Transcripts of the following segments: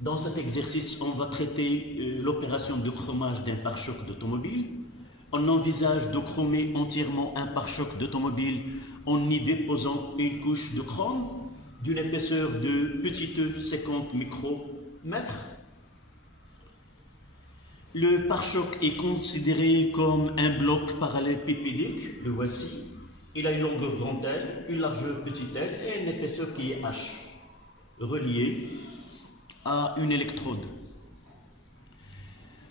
Dans cet exercice, on va traiter l'opération de chromage d'un pare-choc d'automobile. On envisage de chromer entièrement un pare-choc d'automobile en y déposant une couche de chrome d'une épaisseur de petite 50 micromètres. Le pare-choc est considéré comme un bloc parallélépipédique, le voici. Il a une longueur grande L, une largeur petite l et une épaisseur qui est H, reliée à une électrode.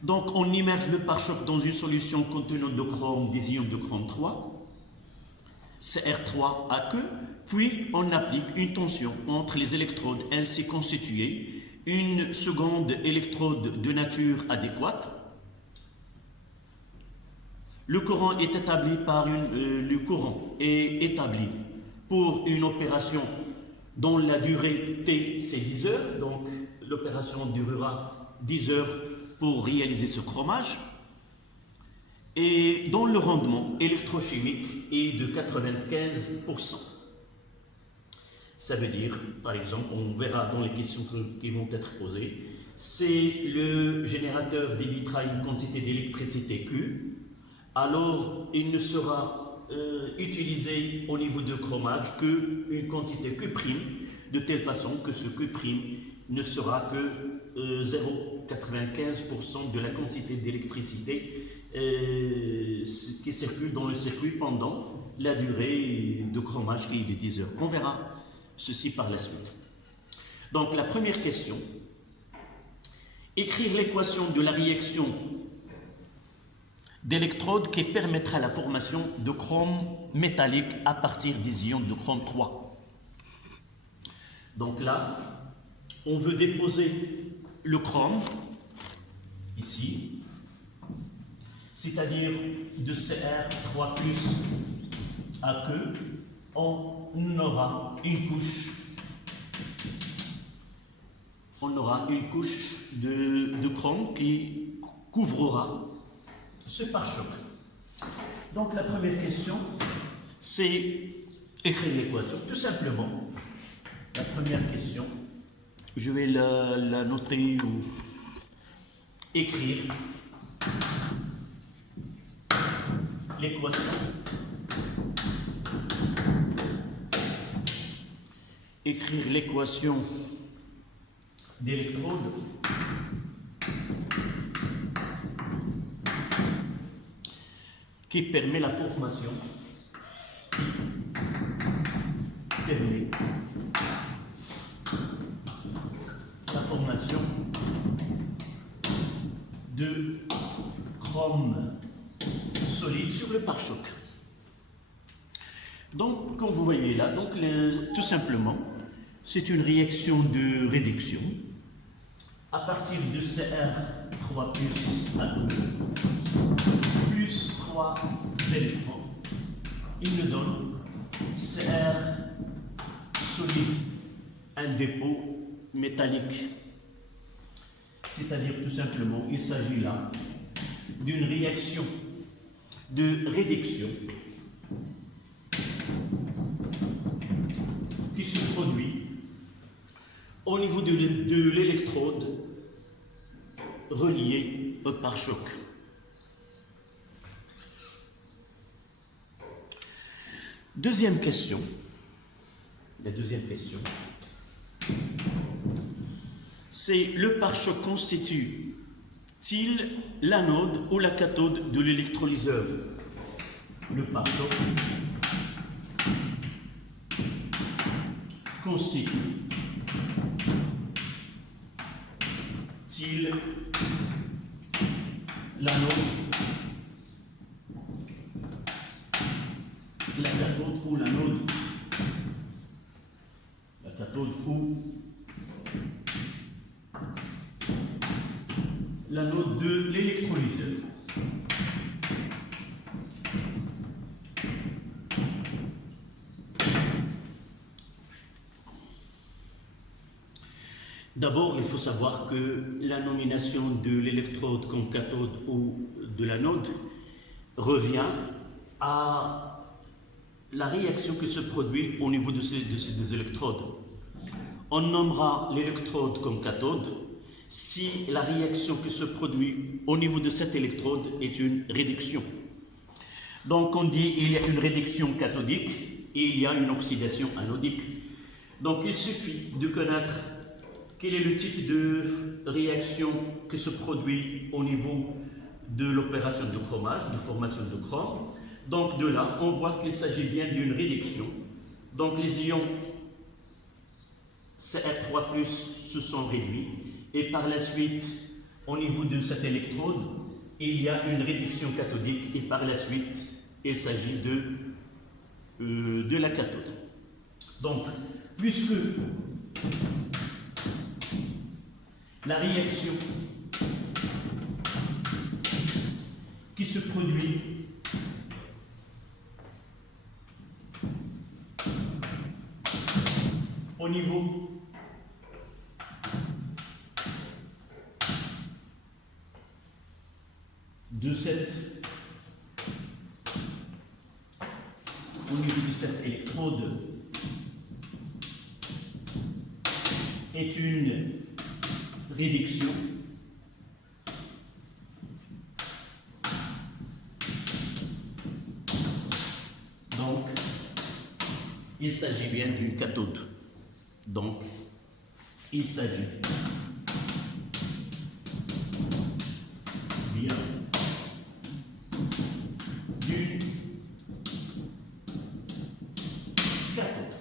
Donc on immerge le pare-choc dans une solution contenant de chrome, des ions de chrome 3, Cr3aqueux, puis on applique une tension entre les électrodes ainsi constituées, une seconde électrode de nature adéquate. Le courant est établi pour une opération dont la durée T c'est 10 heures, donc l'opération durera 10 heures pour réaliser ce chromage, et dont le rendement électrochimique est de 95%. Ça veut dire, par exemple, on verra dans les questions qui vont être posées, c'est le générateur débitera une quantité d'électricité Q, alors il ne sera utilisé au niveau de chromage qu'une quantité Q', de telle façon que ce Q' ne sera que 0,95% de la quantité d'électricité qui circule dans le circuit pendant la durée de chromage qui est de 10 heures. On verra ceci par la suite. Donc la première question, écrire l'équation de la réaction d'électrodes qui permettra la formation de chrome métallique à partir des ions de chrome 3. Donc là, on veut déposer le chrome, ici, c'est-à-dire de Cr3 plus aqueux, on aura une couche de chrome qui couvrira ce pare-choc. Donc la première question, c'est écrire l'équation. Tout simplement, la première question, je vais la noter ou écrire l'équation. Écrire l'équation d'électrode qui permet la formation de chrome solide sur le pare-choc. Donc, comme vous voyez là, donc tout simplement, c'est une réaction de réduction à partir de Cr3 plus aqueux plus 3 électrons. Il nous donne Cr solide, un dépôt métallique. C'est-à-dire tout simplement, il s'agit là d'une réaction de réduction qui se produit au niveau de l'électrode reliée au pare-choc. Deuxième question. La deuxième question, c'est le pare-choc constitue-t-il l'anode ou la cathode de l'électrolyseur? Le pare-choc constitue-t-il l'anode, la cathode ou l'anode? La cathode ou l'anode de l'électrolyseur. D'abord, il faut savoir que la nomination de l'électrode comme cathode ou de l'anode revient à la réaction qui se produit au niveau de ces électrodes. On nommera l'électrode comme cathode si la réaction qui se produit au niveau de cette électrode est une réduction. Donc on dit il y a une réduction cathodique et il y a une oxydation anodique. Donc il suffit de connaître quel est le type de réaction qui se produit au niveau de l'opération de chromage, de formation de chrome. Donc de là, on voit qu'il s'agit bien d'une réduction. Donc les ions Cr3+ se sont réduits et par la suite, au niveau de cette électrode, il y a une réduction cathodique et par la suite, il s'agit de la cathode. Donc, puisque la réaction qui se produit au niveau de cette électrode est une réduction donc il s'agit bien d'une cathode. Donc il s'agit bien d'une cathode.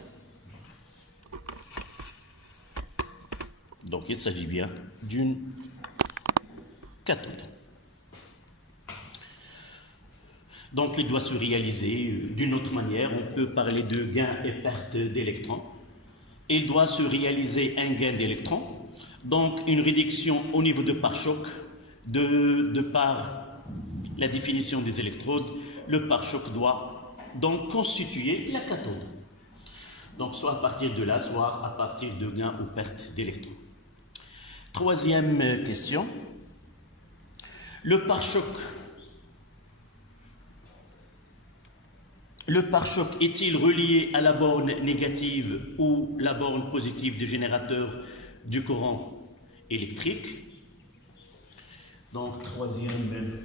Donc il s'agit bien d'une cathode. Donc il doit se réaliser d'une autre manière. On peut parler de gain et perte d'électrons. Il doit se réaliser un gain d'électrons, donc une réduction au niveau de pare-choc de par la définition des électrodes. Le pare-choc doit donc constituer la cathode. Donc soit à partir de là, soit à partir de gain ou perte d'électrons. Troisième question. Le pare-choc est-il relié à la borne négative ou la borne positive du générateur du courant électrique? Donc, troisième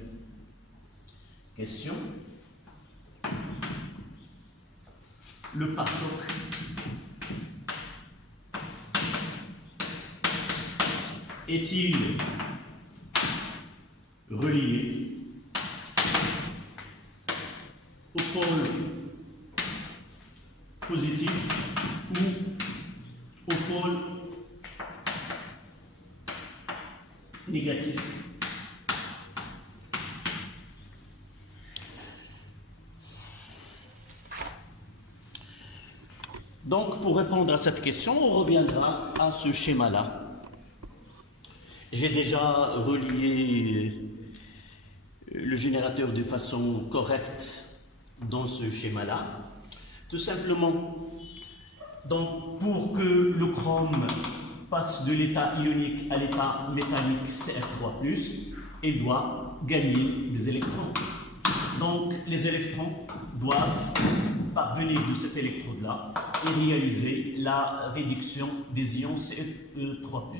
question. Le pare-choc est-il relié au pôle positif ou au pôle négatif? Donc, pour répondre à cette question, on reviendra à ce schéma-là. J'ai déjà relié le générateur de façon correcte dans ce schéma-là. Tout simplement, donc, pour que le chrome passe de l'état ionique à l'état métallique Cr3+, il doit gagner des électrons. Donc, les électrons doivent parvenir de cette électrode-là et réaliser la réduction des ions Cr3+.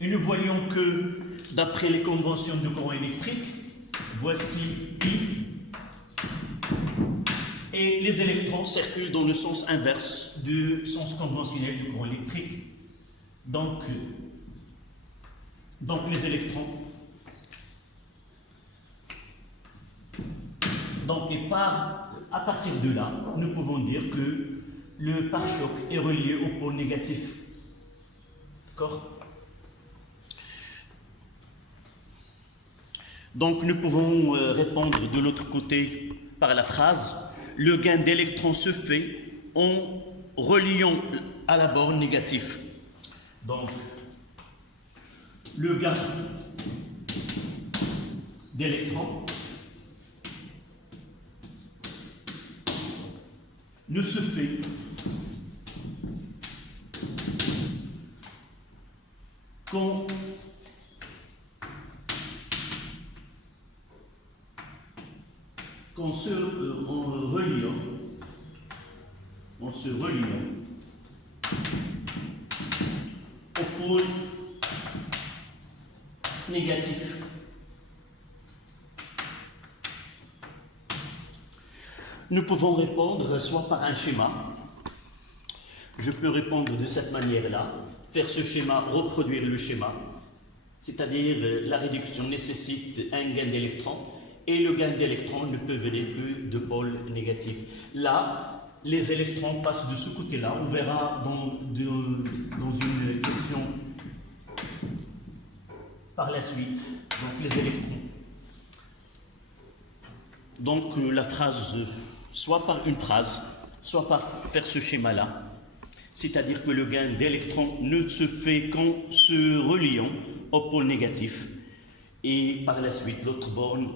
Et nous voyons que, d'après les conventions du courant électrique, voici I, et les électrons circulent dans le sens inverse du sens conventionnel du courant électrique. Donc les électrons, et à partir de là, nous pouvons dire que le pare-choc est relié au pôle négatif. D'accord? Donc nous pouvons répondre de l'autre côté par la phrase « Le gain d'électrons se fait en reliant à la borne négative ». Donc, le gain d'électrons ne se fait qu'en se reliant au pôle négatif. Nous pouvons répondre soit par un schéma. Je peux répondre de cette manière-là, faire ce schéma, reproduire le schéma, c'est-à-dire la réduction nécessite un gain d'électrons et le gain d'électrons ne peut venir que de pôles négatifs. Là, les électrons passent de ce côté-là. On verra dans une question par la suite. Donc les électrons. Donc la phrase, soit par une phrase, soit par faire ce schéma-là. C'est-à-dire que le gain d'électrons ne se fait qu'en se reliant au pôle négatif. Et par la suite, l'autre borne,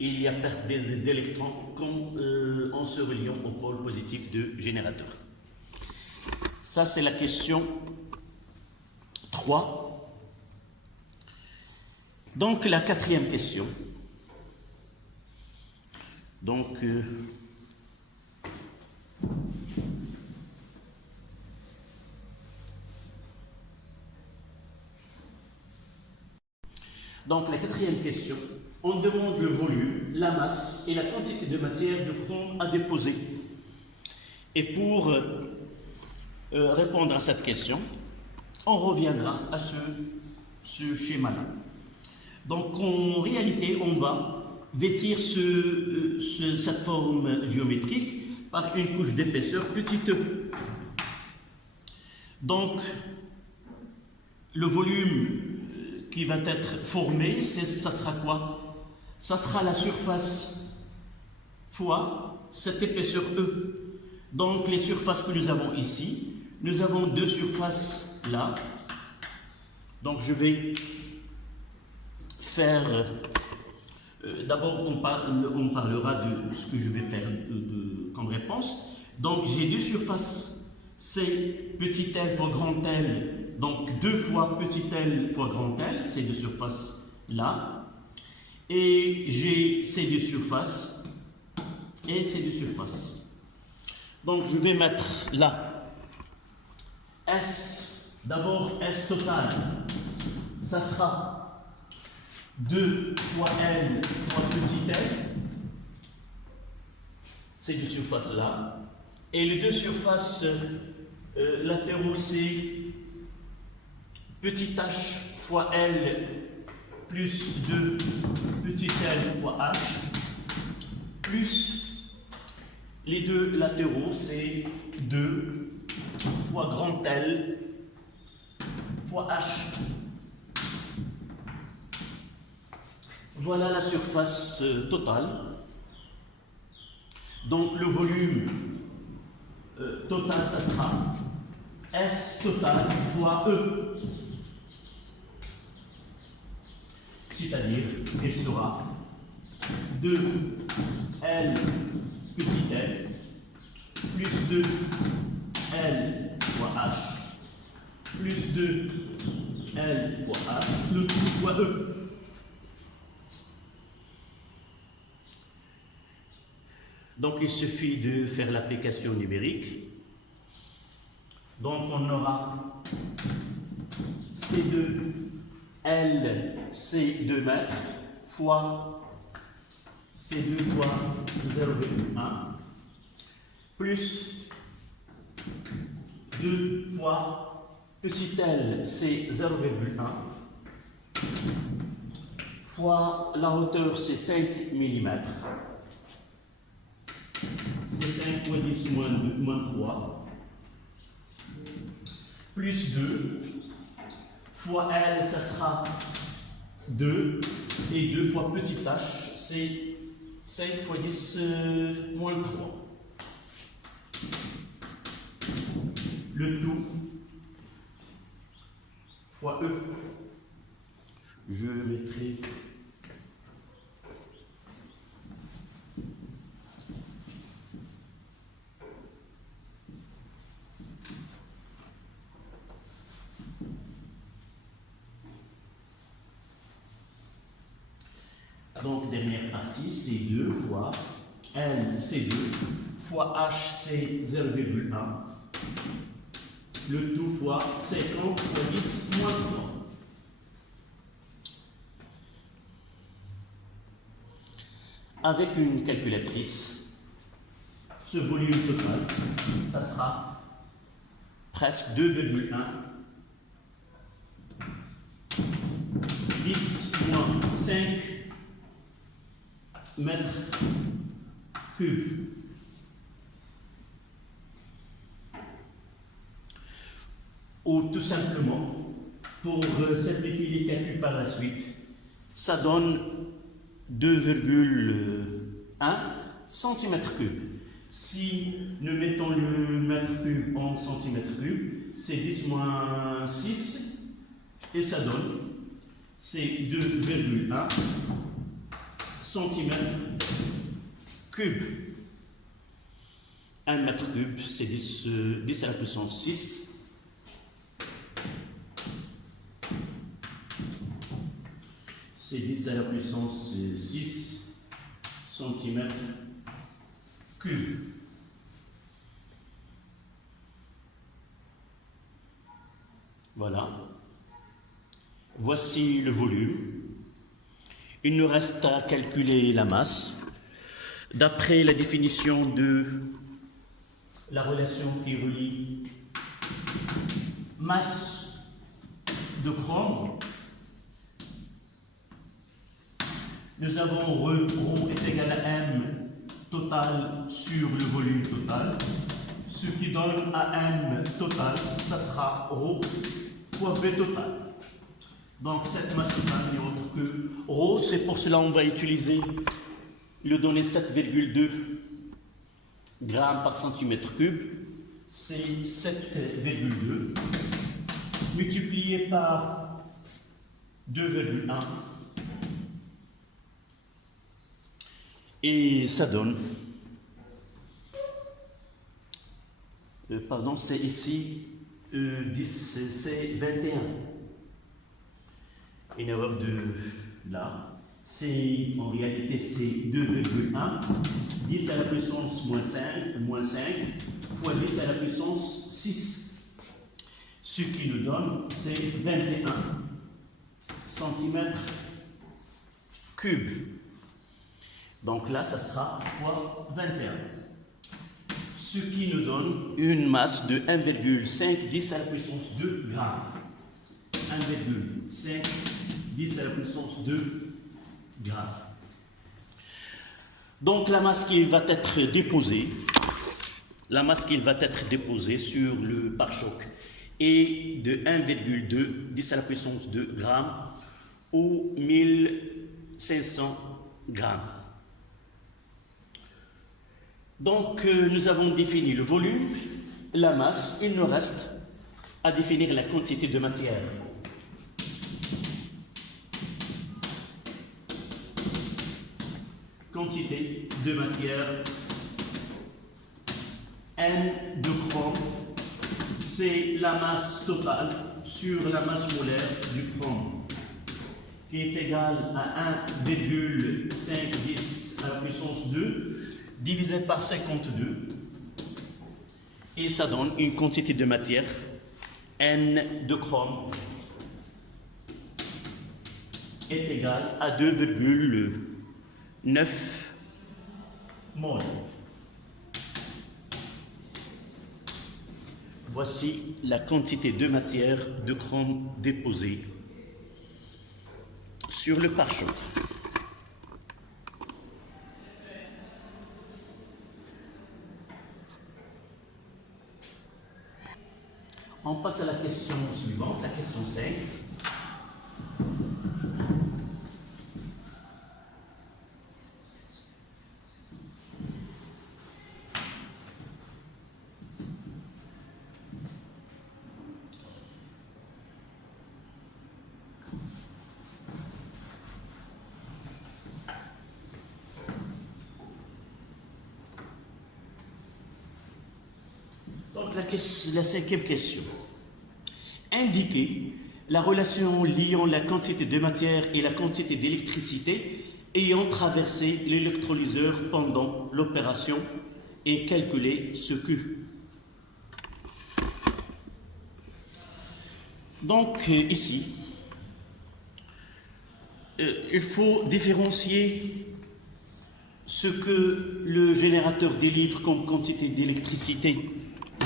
il y a perte d'électrons en se reliant au pôle positif de générateur. Ça, c'est la question 3. Donc, la quatrième question. Donc, la quatrième question, on demande le volume, la masse et la quantité de matière de chrome à déposer. Et pour répondre à cette question, on reviendra à ce schéma-là. Donc en réalité, on va vêtir cette forme géométrique par une couche d'épaisseur petit e. Donc le volume qui va être formé, ça sera quoi? Ça sera la surface fois cette épaisseur E. Donc les surfaces que nous avons ici, nous avons deux surfaces là. Donc je vais faire, d'abord on parlera de ce que je vais faire comme réponse. Donc j'ai deux surfaces, c'est petit L fois grand L. Donc 2 fois petit L fois grand L, ces deux surfaces là. Et j'ai ces deux surfaces et ces deux surfaces. Donc je vais mettre là S, d'abord S total, ça sera 2 fois L fois petit L, ces deux surfaces là. Et les deux surfaces latéraux, c'est petit h fois L plus 2 petit L fois h, plus les deux latéraux, c'est 2 fois grand L fois h. Voilà la surface totale. Donc le volume total, ça sera S total fois E. C'est-à-dire, elle sera 2L petit l plus 2L fois H plus 2L fois H, le tout fois E. Donc il suffit de faire l'application numérique. Donc on aura C2 L, c'est 2 mètres, fois C2 fois 0,1, plus 2 fois petit L, c'est 0,1, fois la hauteur, c'est 5 mm, c'est 5 fois 10 moins 3, plus 2, fois L, ça sera 2, et 2 fois petit h, c'est 5 fois 10 moins 3. Le tout fois E. Je mettrai donc dernière partie, c'est 2 fois L, c'est 2, fois H, c'est 0,1, le tout fois 50 fois 10 moins 3. avec une calculatrice, ce volume total, ça sera presque 2,1 10 moins 5 mètres cubes. Ou tout simplement, pour simplifier les calculs par la suite, ça donne 2,1 cm3. Si nous mettons le mètre cube en centimètre cube, c'est 10 moins 6, et ça donne, c'est 2,1 cm3. 1 mètre cube, c'est 10 à la puissance 6. C'est 10 à la puissance 6 cm3. Voilà. Voici le volume. Il nous reste à calculer la masse. D'après la définition de la relation qui relie masse de chrome, nous avons ρ est égal à M total sur le volume total, ce qui donne à M total, ça sera ρ fois B total. Donc cette masse totale n'est autre que ρ, c'est pour cela qu'on va utiliser le donné 7,2 grammes par centimètre cube, c'est 7,2 multiplié par 2,1. Et ça donne, pardon, c'est ici 10, c'est 21. Une erreur de là. C'est, en réalité, c'est 2,1, 10 à la puissance moins 5, fois 10 à la puissance 6. Ce qui nous donne, c'est 21 cm3. Donc là, ça sera fois 21. Ce qui nous donne une masse de 1,5 10 à la puissance 2 grammes. 1,5 10 à la puissance 2 grammes. Donc la masse qui va être déposée, sur le pare-choc est de 1,2 10 à la puissance 2 grammes ou 1500 grammes. Donc, nous avons défini le volume, la masse, il nous reste à définir la quantité de matière. Quantité de matière, N de chrome, c'est la masse totale sur la masse molaire du chrome, qui est égale à 1,510 à la puissance 2, divisé par 52, et ça donne une quantité de matière, N de chrome, est égale à 2,9 mol. Voici la quantité de matière de chrome déposée sur le pare-choc. On passe à la question suivante, la question 5. Donc la cinquième question. Indiquez la relation liant la quantité de matière et la quantité d'électricité ayant traversé l'électrolyseur pendant l'opération et calculer ce Q. Donc ici, il faut différencier ce que le générateur délivre comme quantité d'électricité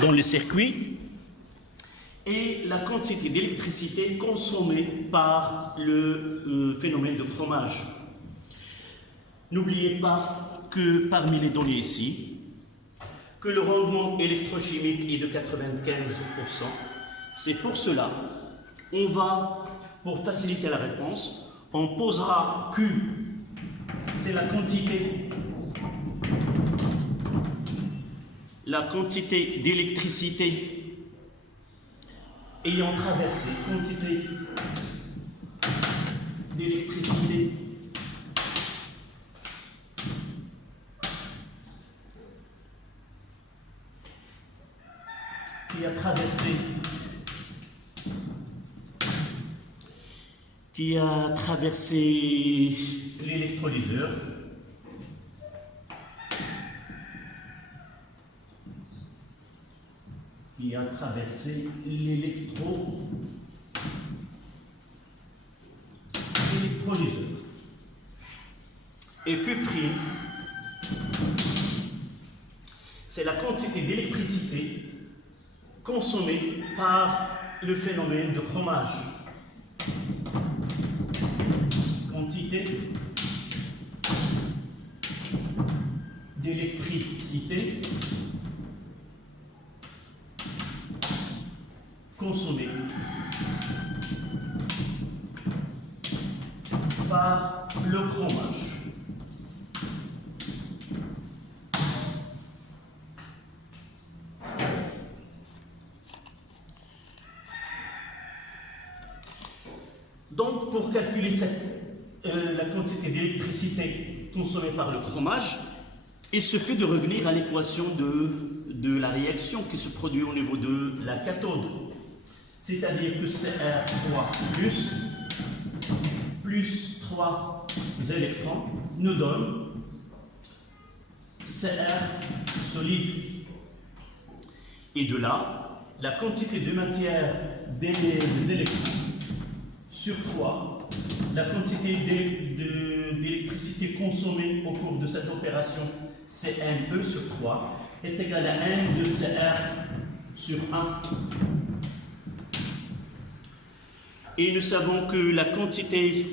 dans le circuit et la quantité d'électricité consommée par le phénomène de chromage. N'oubliez pas que parmi les données ici, que le rendement électrochimique est de 95%. C'est pour cela, on va, pour faciliter la réponse, on posera Q, c'est la quantité d'électricité ayant traversé, quantité d'électricité qui a traversé l'électrolyseur. Qui a traversé l'électrolyseur. Et Q', c'est la quantité d'électricité consommée par le phénomène de chromage. Quantité d'électricité consommée par le chromage. Donc, pour calculer la quantité d'électricité consommée par le chromage, il suffit de revenir à l'équation de la réaction qui se produit au niveau de la cathode. C'est-à-dire que Cr3 plus 3 électrons nous donne Cr solide. Et de là, la quantité de matière des électrons sur 3, la quantité d'électricité consommée au cours de cette opération CNE sur 3 est égale à N de Cr sur 1. Et nous savons que la quantité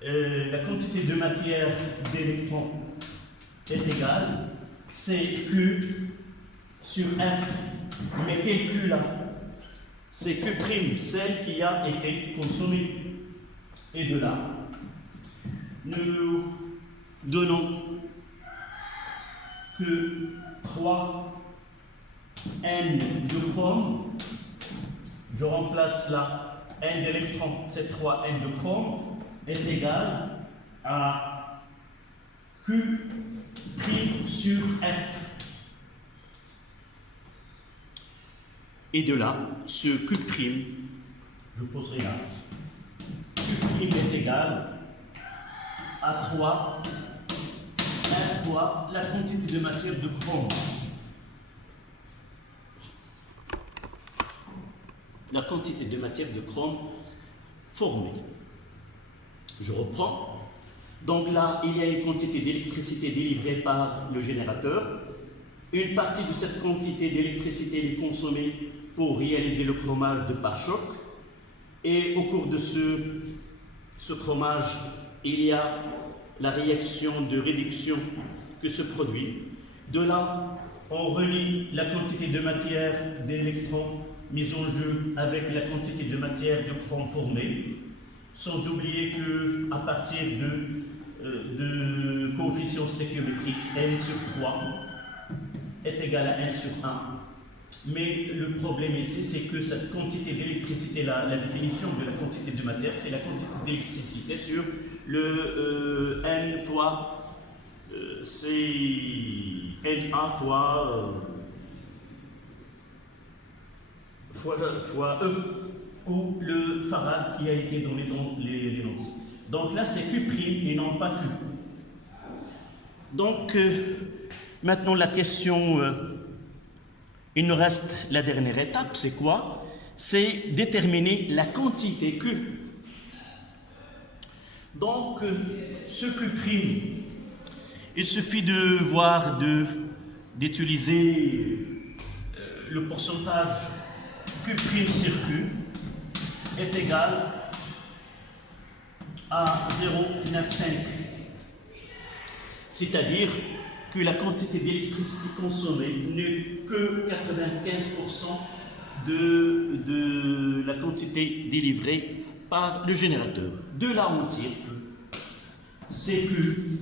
de matière d'électrons est égale CQ sur F. Mais quel Q là? C'est Q', celle qui a été consommée. Et de là, nous donnons que 3N de chrome, je remplace là N d'électrons, c'est 3N de chrome, est égal à Q' sur F. Et de là, ce Q', je poserai là, Q' est égal à 3 F fois la quantité de matière de chrome. La quantité de matière de chrome formée. Je reprends. Donc là, il y a une quantité d'électricité délivrée par le générateur. Une partie de cette quantité d'électricité est consommée pour réaliser le chromage de pare-choc. Et au cours de ce chromage, il y a la réaction de réduction que se produit. De là, on relie la quantité de matière d'électrons mise en jeu avec la quantité de matière de chrome formée, sans oublier qu'à partir de coefficient stéchiométrique N sur 3 est égal à 1 sur 1. Mais le problème ici, c'est que cette quantité d'électricité, la définition de la quantité de matière, c'est la quantité d'électricité sur le N fois c'est NA fois E, ou le farad qui a été donné dans les notes. Donc là, c'est Q' et non pas Q. Donc, maintenant la question, il nous reste la dernière étape, c'est quoi? C'est déterminer la quantité Q. Donc, ce Q', il suffit de voir, d'utiliser le pourcentage Q' sur Q est égal à 0,95. C'est-à-dire que la quantité d'électricité consommée n'est que 95% de la quantité délivrée par le générateur. De là, on tire que CQ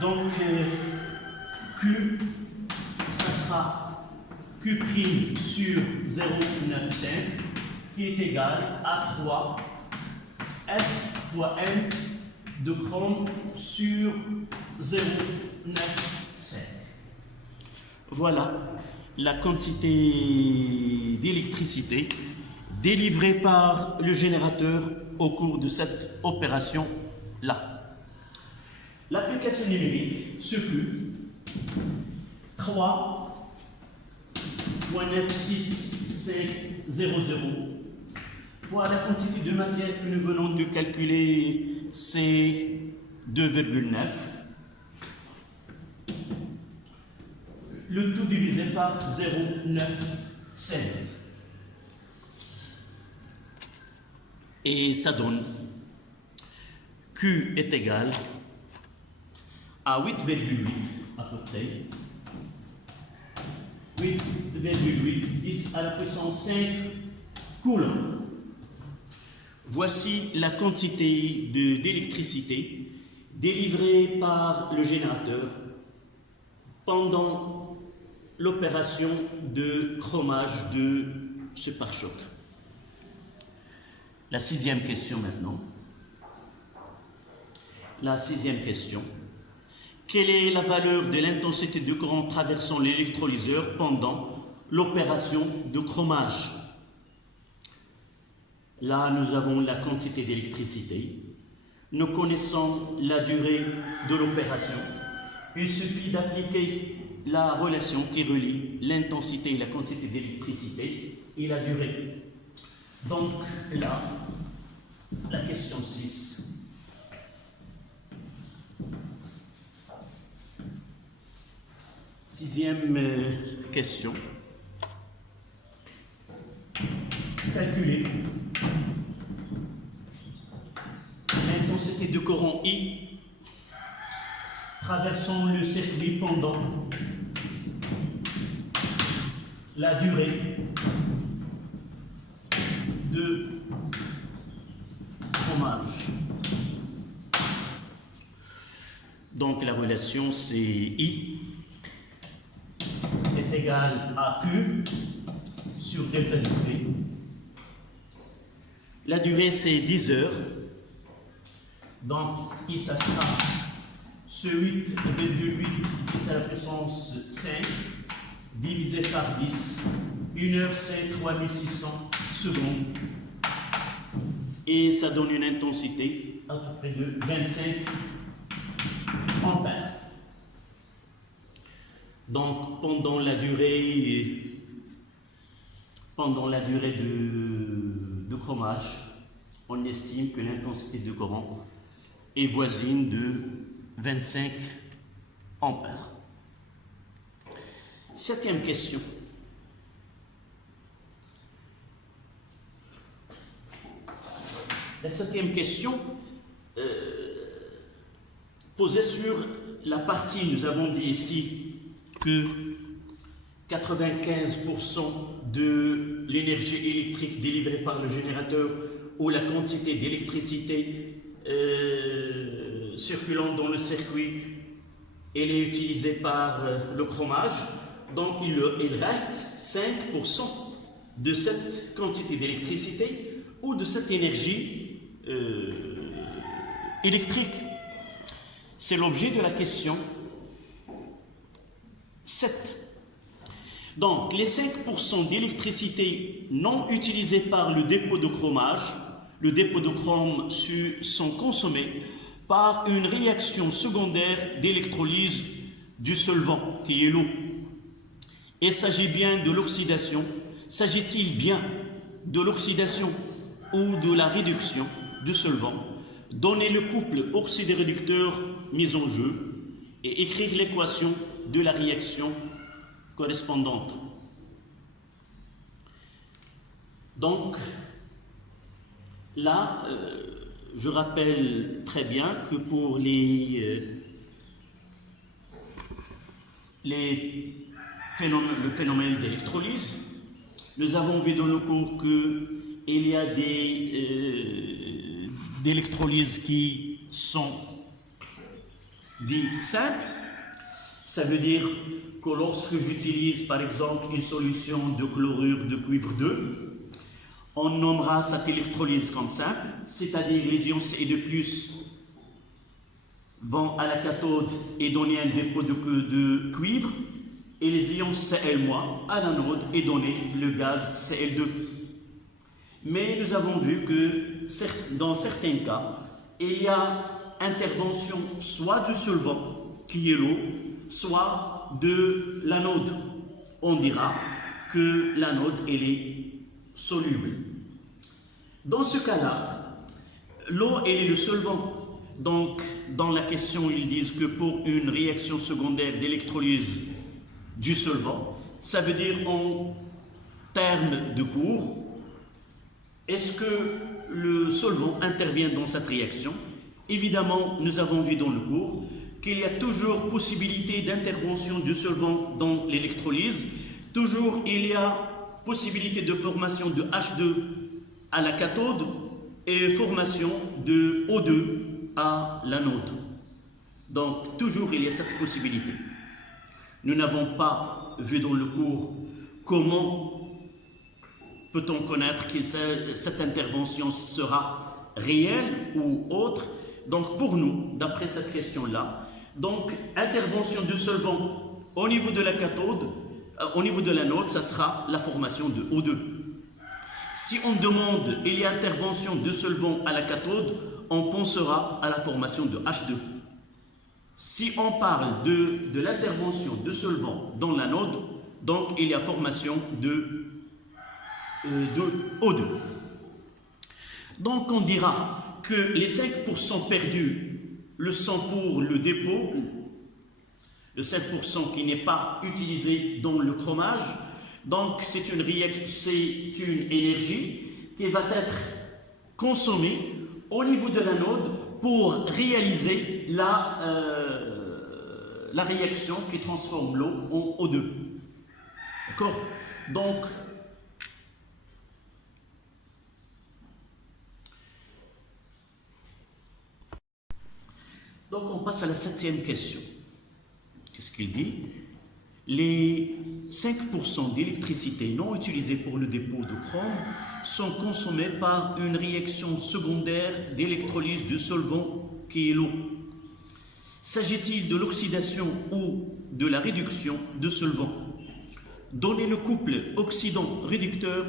donc Q, ça sera Q' sur 0,95 qui est égal à 3 F fois N de chrome sur 0,95. Voilà la quantité d'électricité délivrée par le générateur au cours de cette opération-là. L'application numérique, ce que 3 fois 9,6,5,0,0 fois la quantité de matière que nous venons de calculer, c'est 2,9. Le tout divisé par 0,97. Et ça donne Q est égal à 8,8 à peu près. 8,8 10 à la puissance 5 coulombs. Voici la quantité d'électricité délivrée par le générateur pendant l'opération de chromage de ce pare-choc. La sixième question maintenant. La sixième question. Quelle est la valeur de l'intensité de courant traversant l'électrolyseur pendant l'opération de chromage? Là, nous avons la quantité d'électricité. Nous connaissons la durée de l'opération. Il suffit d'appliquer la relation qui relie l'intensité et la quantité d'électricité et la durée. Donc là, la question 6. Sixième question. Calculer l'intensité de courant I traversant le circuit pendant la durée de chromage. Donc la relation c'est I est égal à Q sur delta T. La durée c'est 10 heures. Donc ici ça sera ce 8,8 10 à la puissance 5 divisé par 10. 1 heure c'est 3600 secondes. Et ça donne une intensité à peu près de 25 ampères. Donc pendant la durée de chromage, on estime que l'intensité de courant est voisine de 25 ampères. Septième question. La septième question posée sur la partie, nous avons dit ici que 95% de l'énergie électrique délivrée par le générateur ou la quantité d'électricité circulant dans le circuit, elle est utilisée par le chromage. Donc il reste 5% de cette quantité d'électricité ou de cette énergie électrique. C'est l'objet de la question 7. Donc, les 5% d'électricité non utilisés par le dépôt de chromage, le dépôt de chrome sont consommés par une réaction secondaire d'électrolyse du solvant, qui est l'eau. Il s'agit bien de l'oxydation. S'agit-il bien de l'oxydation ou de la réduction? du solvant, donner le couple oxyde-réducteur mis en jeu et écrire l'équation de la réaction correspondante. Donc, là, je rappelle très bien que pour le phénomène d'électrolyse, nous avons vu dans le cours qu'il y a des électrolyses qui sont dites simples. Ça veut dire que lorsque j'utilise par exemple une solution de chlorure de cuivre 2, on nommera cette électrolyse comme simple, c'est-à-dire les ions Ce2+ vont à la cathode et donner un dépôt de cuivre, et les ions Cl- à l'anode et donner le gaz Cl2. Mais nous avons vu que dans certains cas, il y a intervention soit du solvant, qui est l'eau, soit de l'anode. On dira que l'anode, elle est soluble. Dans ce cas-là, l'eau, elle est le solvant. Donc, dans la question, ils disent que pour une réaction secondaire d'électrolyse du solvant, ça veut dire en termes de cours, est-ce que le solvant intervient dans cette réaction? Évidemment, nous avons vu dans le cours qu'il y a toujours possibilité d'intervention du solvant dans l'électrolyse. Toujours, il y a possibilité de formation de H2 à la cathode et formation de O2 à l'anode. Donc, toujours, il y a cette possibilité. Nous n'avons pas vu dans le cours comment peut-on connaître que cette intervention sera réelle ou autre. Donc, pour nous, d'après cette question-là, donc, intervention du solvant au niveau de la cathode, au niveau de l'anode, ça sera la formation de O2. Si on demande, il y a intervention de solvant à la cathode, on pensera à la formation de H2. Si on parle de l'intervention de solvant dans l'anode, donc il y a formation de O2. Donc on dira que les 5% perdus le sont pour le dépôt, le 5% qui n'est pas utilisé dans le chromage. Donc c'est une énergie qui va être consommée au niveau de l'anode pour réaliser la réaction qui transforme l'eau en O2. D'accord? Donc, on passe à la 7e question. Qu'est-ce qu'il dit? Les 5% d'électricité non utilisée pour le dépôt de chrome sont consommés par une réaction secondaire d'électrolyse du solvant qui est l'eau. S'agit-il de l'oxydation ou de la réduction de solvant? Donner le couple oxydant-réducteur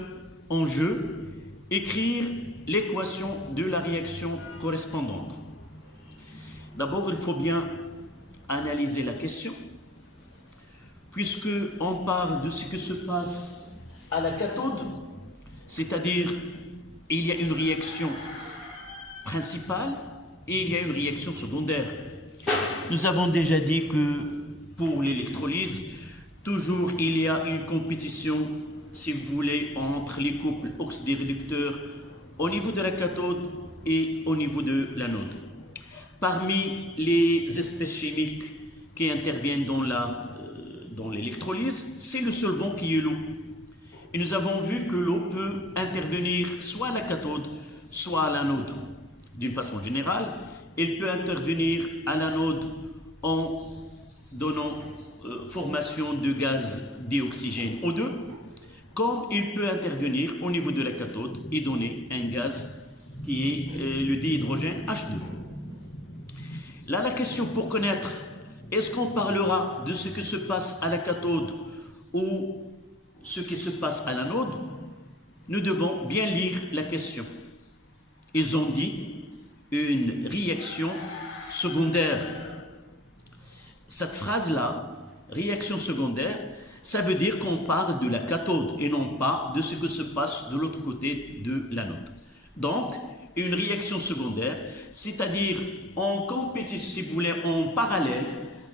en jeu, écrire l'équation de la réaction correspondante. D'abord, il faut bien analyser la question, puisque on parle de ce qui se passe à la cathode, c'est-à-dire il y a une réaction principale et il y a une réaction secondaire. Nous avons déjà dit que pour l'électrolyse, toujours il y a une compétition, si vous voulez, entre les couples oxyde-réducteurs au niveau de la cathode et au niveau de l'anode. Parmi les espèces chimiques qui interviennent dans l'électrolyse, c'est le solvant qui est l'eau. Et nous avons vu que l'eau peut intervenir soit à la cathode, soit à l'anode. D'une façon générale, elle peut intervenir à l'anode en donnant formation de gaz dioxygène O2, comme il peut intervenir au niveau de la cathode et donner un gaz qui est le dihydrogène H2. Là, la question pour connaître, est-ce qu'on parlera de ce qui se passe à la cathode ou ce qui se passe à l'anode? Nous devons bien lire la question. Ils ont dit une réaction secondaire. Cette phrase-là, réaction secondaire, ça veut dire qu'on parle de la cathode et non pas de ce qui se passe de l'autre côté de l'anode. Donc, une réaction secondaire, c'est-à-dire en compétition, si vous voulez, en parallèle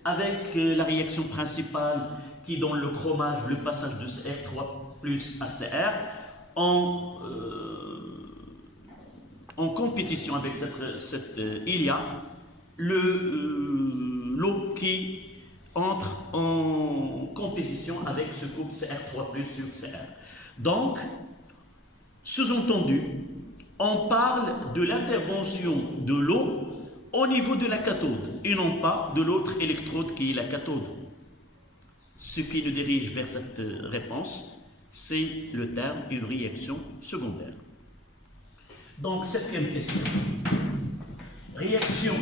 avec la réaction principale qui donne le chromage, le passage de CR3 plus à CR, en compétition avec il y a l'eau qui entre en compétition avec ce couple CR3 plus sur CR. Donc, sous-entendu, on parle de l'intervention de l'eau au niveau de la cathode et non pas de l'autre électrode qui est la cathode. Ce qui nous dirige vers cette réponse, c'est le terme une réaction secondaire. Donc, septième question. Réaction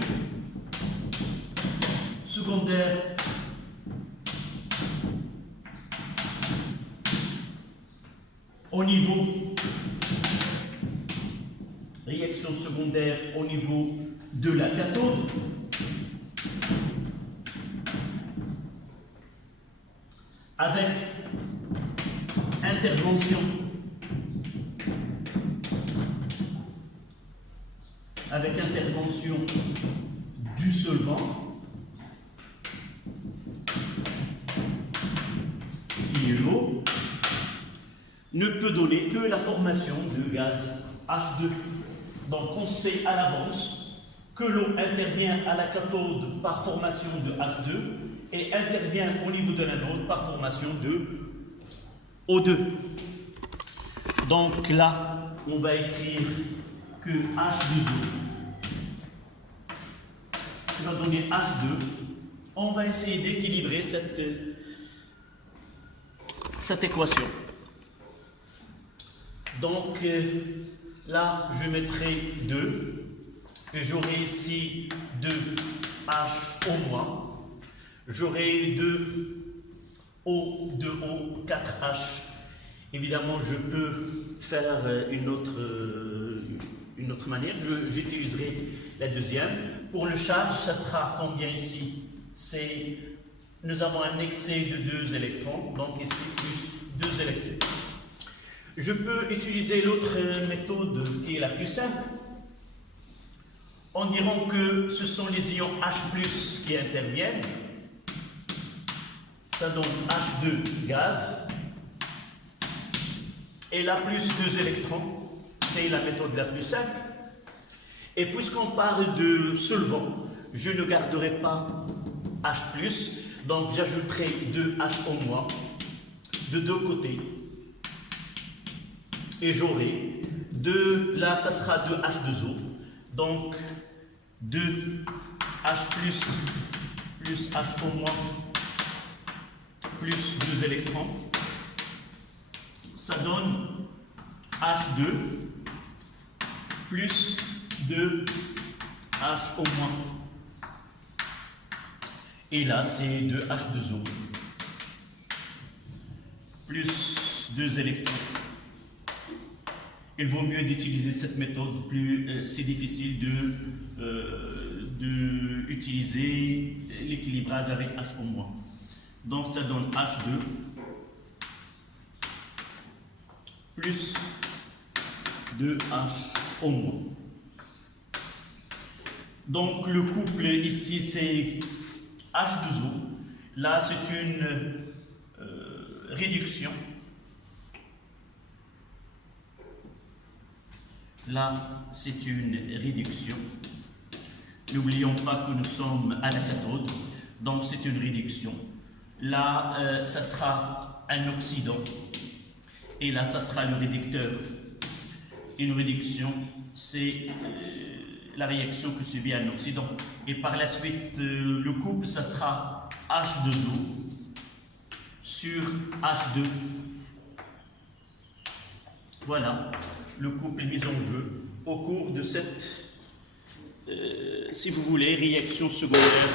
secondaire au niveau de la cathode avec intervention du solvant qui est l'eau ne peut donner que la formation de gaz H2. Donc on sait à l'avance que l'eau intervient à la cathode par formation de H2 et intervient au niveau de l'anode par formation de O2. Donc là, on va écrire que H2O va donner H2. On va essayer d'équilibrer cette équation. Donc là, je mettrai 2 et j'aurai ici 2H au moins. J'aurai 2O, 2O, 4H. Évidemment, je peux faire une autre manière. J'utiliserai la deuxième. Pour le charge, ça sera combien ici? Nous avons un excès de 2 électrons, donc ici plus 2 électrons. Je peux utiliser l'autre méthode qui est la plus simple. En dirant que ce sont les ions H+ qui interviennent. Ça donne H2 gaz. Et là, plus 2 électrons, c'est la méthode la plus simple. Et puisqu'on parle de solvant, je ne garderai pas H+, donc j'ajouterai 2H au moins de deux côtés. Et j'aurai là ça sera 2H2O, donc 2H plus H au moins plus 2 électrons, ça donne H2 plus 2H au moins. Et là, c'est 2H2O plus 2 électrons. Il vaut mieux d'utiliser cette méthode, plus c'est difficile de utiliser l'équilibrage avec H au moins. Donc ça donne H2 plus 2H au moins. Donc le couple ici c'est H2O. Là c'est une réduction. Là, c'est une réduction. N'oublions pas que nous sommes à la cathode, donc c'est une réduction. Là, ça sera un oxydant, et là, ça sera le réducteur. Une réduction, c'est la réaction que subit un oxydant. Et par la suite, le couple, ça sera H2O sur H2. Voilà. Le couple est mis en jeu au cours de cette, si vous voulez, réaction secondaire